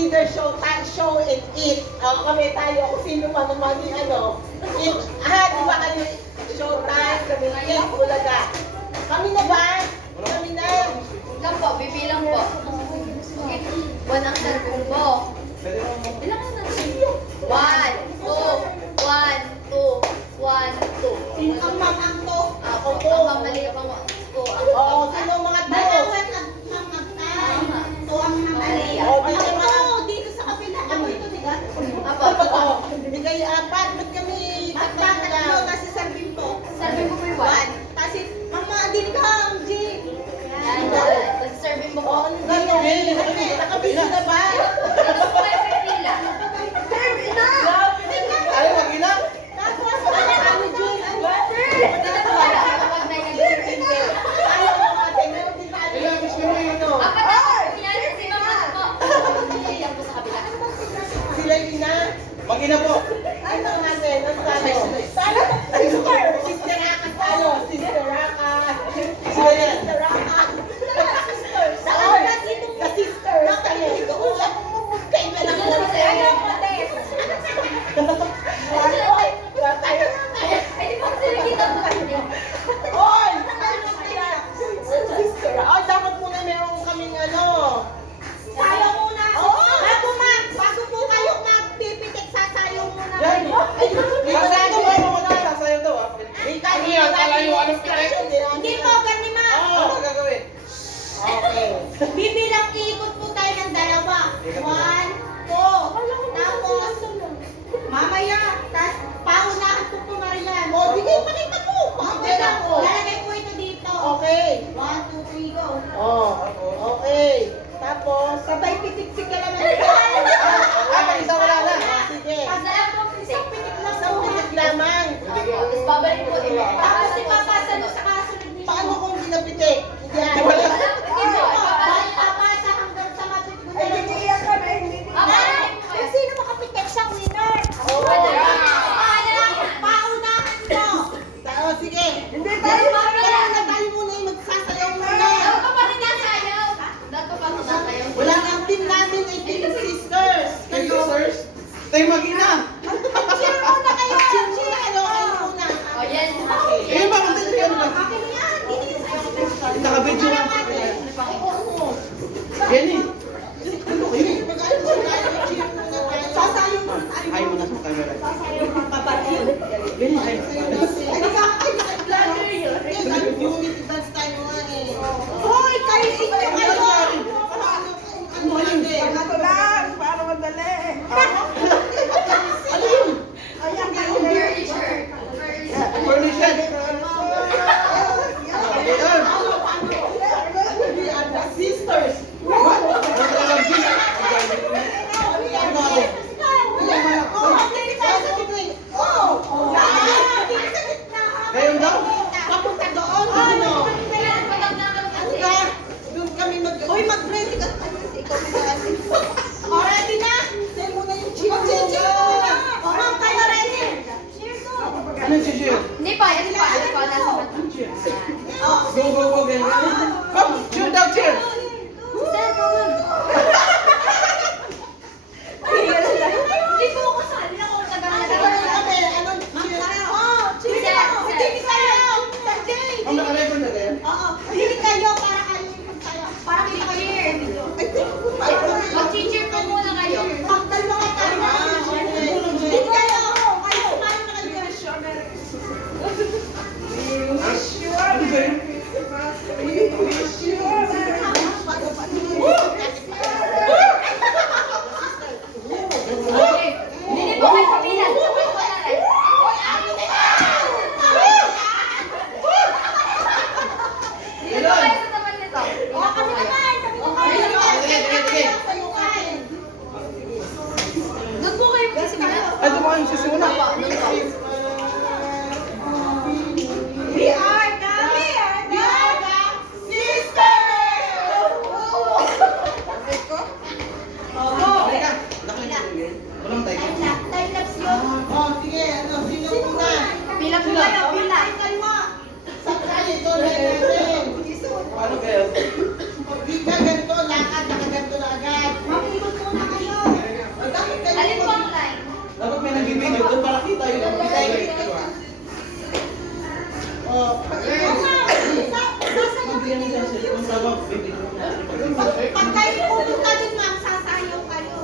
either show time, show and eat. Kami tayo, kung sino pa naman yung ano. Eat. Di ba kayo show time, kami eat, bulaga. Kami na ba? Kami na. Lang po, bibilang po. Okay. 1 ang cellphone po. Ilang na? 1, 2, 1, 2, 1, 2. Sino ang mamang to? Ako po. Ang mamali ang mga ko. Oo, sino ang mga to? Dalawan at mamatay. Ito ang mamali. Dito sa kapila. Ako ito, di ba? Apo. Hindi kayo apat, ba't kami At tatlo lang? tatlo, kasi serving po. Serving po po yung 1. Kasi, mama, din ka, G. Yan. Nag-serving po po. Oo, ano gano'n? Nakabisa na ba? Ito po kayo pipila. Serving na! Ay, wag ina. Tapos, ano, G? Dito po kayo kapag may nag-serving. Ayaw mo ate, meron din tayo yung gusto mo yun, no? Apat na po yan. Si mama po. Yan po sa kabila. Sila yun na. Wag ina po. Ano natin? Ano tayo? Sister Akas tayo. Sister Akas. Sila yan. Sister Akas. Saan? The sisters. Tayo. Kayo na lang po. Ayaw ko, Tess. Oy! Wala tayo. Ay, di ba sila kita po kasi? Oy! Sister. Ay, dapat muna meron kaming ano. Sayo muna. Oo. Bago po kayo magpipitik, sasayo muna Yan. kayo. Sasayo ba mo na? Sasayo daw ah. Ano yan? Kala yung anong pitik? Hindi po, ganima. Ano gagawin? Okay. Bibilang ikot po tayo ng 2. 1, 2. Tapos, mamaya, paunahan po po Marian. O, di kayo pakita po. Okay lang po. Lalagay po ito dito. Okay. 1, 2, 3, go. Oh, okay. Tapos, Sabay pitik-tik ka lang. isa wala na. Sige. Pasaya po, isang pitik lang Isang po. pitik lamang. Tapos babalik po. Tapos ipapasa doon sa kasunod ninyo. Paano kung pinapitik? Hindi Yan. ako wala. Papasa hanggang sa mapit ko na lang. Kung sino makapitik siya, winner. Paunahan mo. Oh, sige. Hindi Tayo tayo muna yung magsasayaw muna. Wala ang team namin ay Team Sisters. Kayo? Tayo mag-ina. Cheer muna kayo. Cheer muna kayo. Kayo muna. Akin yan. Nakabidyo lang. Benny. Sasayo muna tayo. Ay muna sa camera. Sasayo mga kapatid. Benny, ay. Unity dance tayo nga eh. Hoy, kayo inyo kayo. Ano natin? Ito lang, para madali. Ano yun? Ayan, kayo. Furniture. The sisters. nagbibideo doon para kita yun. Oh, magbiyan niya siya. Kung sa mga bibideo natin. Pag kayo pupunta din, ma'am, sasayaw kayo.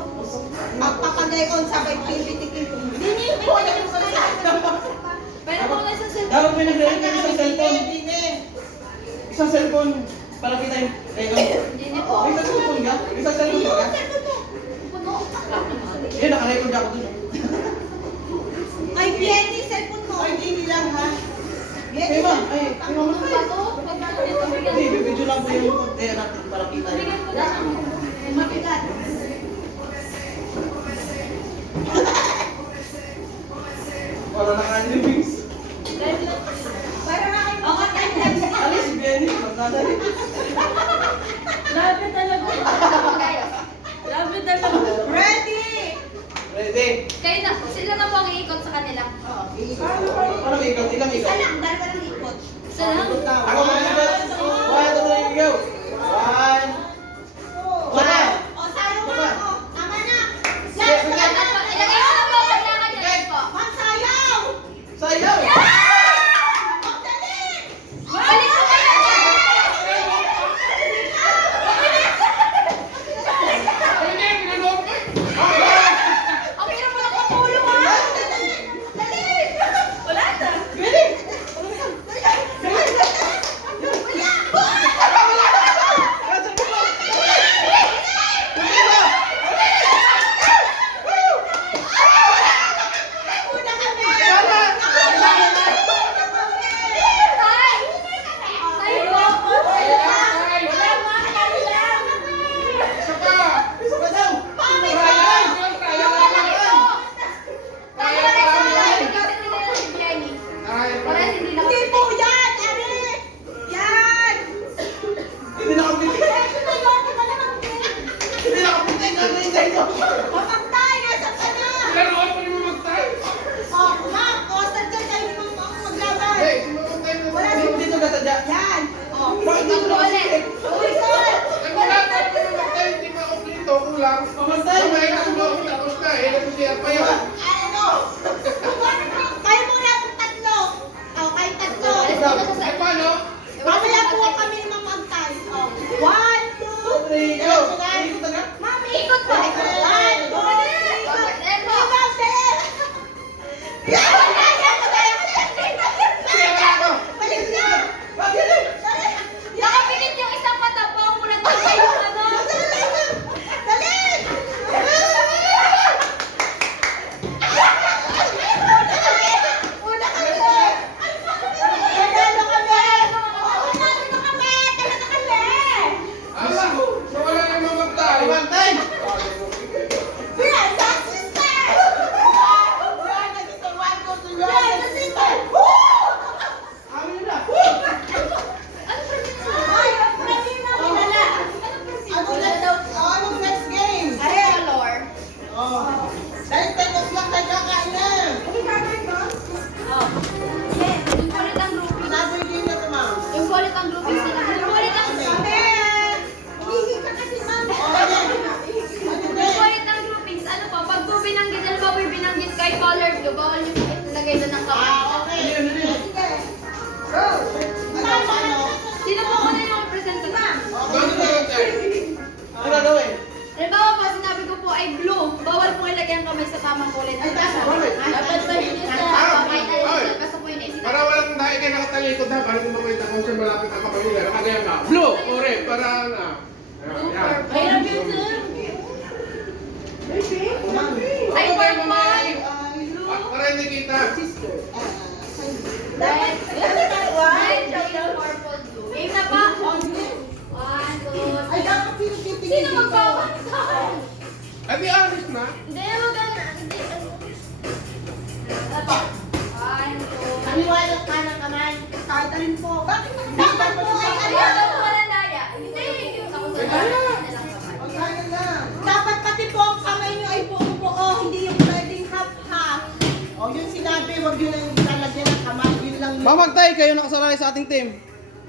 Magpapagayon sabay kibitik-kibitik. Hindi po yung sasayaw. Pero kung nasa cellphone. Dapat may nagre-record isang cellphone. Isang cellphone para kita yung Hindi po. May isang cellphone ka? May isang cellphone ka? Puno. Yan, naka-record ako dun. Ay, Jenny, cellphone mo. Ay, hindi lang ha. Hey, ma'am. Ay, ma'am. Ano ba to? Pagkano nito bigyan? Hindi, bibidyo lang po yung natin para kita yun. Bigyan ko na. Mabigat. Para naka-livings. Para na kayo makatagdag. Alis, si Benny. Magdadali. Grabe talaga. Grabe talaga. Ready! Ready? Kayo na, sila na po ang iikot sa kanila. Parang ikaw, ilang Isa ikaw? lang, dalawa lang ikot. Isa lang. Ako mga ikot. 1, 2, 3, go! 1. Wala! O, sayo mo ako. Tama na. Sige, Last sige. na. Ilagay ko na po. Kailangan niya rin po. Ma'am, sayaw! Sayaw! O, dali! Balik ko kayo. Ang hirap mo lang matulong ha. Dali! Wala na. Una kami! Tay! Tay po. Isa pa daw! Yung malaki po. Tay, parehas hindi nila si Jenny. Parehas hindi na. Hindi po yan! Ari! Yan! Hindi na kami Ayoko na naman din. Hindi na kami tingnan ko. Mamantay! Nasa ka na! O, ma'am! O, sadya tayo naman maglaban! Wala si... Dito ka sadya. Yan! O, Bakit dito na kasi? uy, sir! Mamantay! Ano? Kayo muna kung tatlo. O, kayo tatlo. Alis ko na sa cellphone. Mamaya po kami naman magtay. O, 1, 2, 3, go! Ikot na nga. Mami! Ikot po. 1, 2, 3, go! Ayan po. Ma'am, sir! Yan! Balik na! Bakit eh? Nakapikit yung isang mata po. Mulat pa sa yung ano. Dali! Una kami! Nanalo kami! Nanalo kami! Talaga kami! Mamantay! Yan! That's sister! Yan! That's sister! Amin na. Ay, praning na wala. Anong next game? Color. Oh. Dahil 10 o'clock tayo kakain na. Oh. Yung kulit ang groupings. Sabi din na ito, ma'am. Yung kulit ang groupings nila. Yung kulit ang Hihi ka kasi, ma'am. Yung kulit ang groupings. Ano po? Pag po binanggit, ano ba po binanggit kay colored ko? Bawal yung ilagay doon ng kamay. Okay. Sino po muna yung represent ko? Ano gagawin? Halimbawa po, sinabi ko po ay blue. Bawal po ilagay ang kamay sa tamang kulay. Dapat mahinis sa kahit alin. Basta po yung naisip. Para walang dahil kayo nakatalikod na, para hindi makita kung saan malapit ang kamay nila. Nakagaya ka. Blue! Ore! Para na. Blue, Yan. purple. Mahirap yun, sir. Ay, purple. Para hindi kita. Red, green, purple, blue. Game na ba? 1, 2, Ay, 3. dapat sino titigil Sino dito? magpapanta? At di honest na. Hindi, maganda. Hindi. Ano pa? 1, 2, Maniwala ka ng kamay. Kahit alin po. Bakit dapat po ay Ano ano? yung walang daya? Hindi. Ako sa daya. Ang kaya na. Dapat pati po ang kamay nyo ay buo-buo, hindi yung pwedeng half-half. O, yun sinabi, huwag yun ang lalagyan ng kamay. Yun lang yun. Mamantay, kayo nakasalay sa ating team.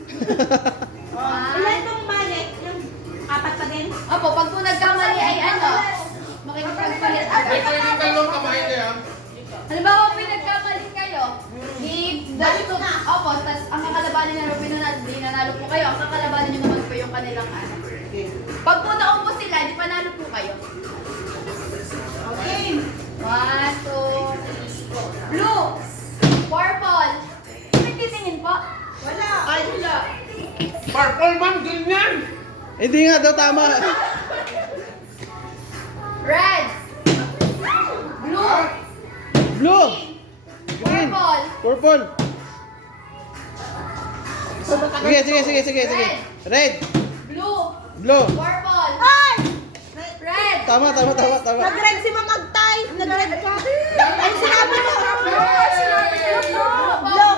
Ilan pong balik? Yung apat pa din? Opo, pag po nagkamali ay ano, makikipagpalit. Ay, pwede yung dalawang kamay niya. kakalabanin nyo di nanalo po kayo, ang kakalabanin nyo naman po yung kanilang ano. Pag po naumpo sila, di panalo po kayo. Okay. 1, 2, 3, go. Blue. Purple. May titingin po. Wala. Ay, wala. Purple man, ganyan! Hindi nga daw tama. Red. Blue. Blue. Green. Purple. Purple. Sige. Red. Blue. Blue. Purple. Ay! Red. Tama. Nag-red si Mamagtay. Nag-red ka. Ay, sinabi mo. Blue. Blue.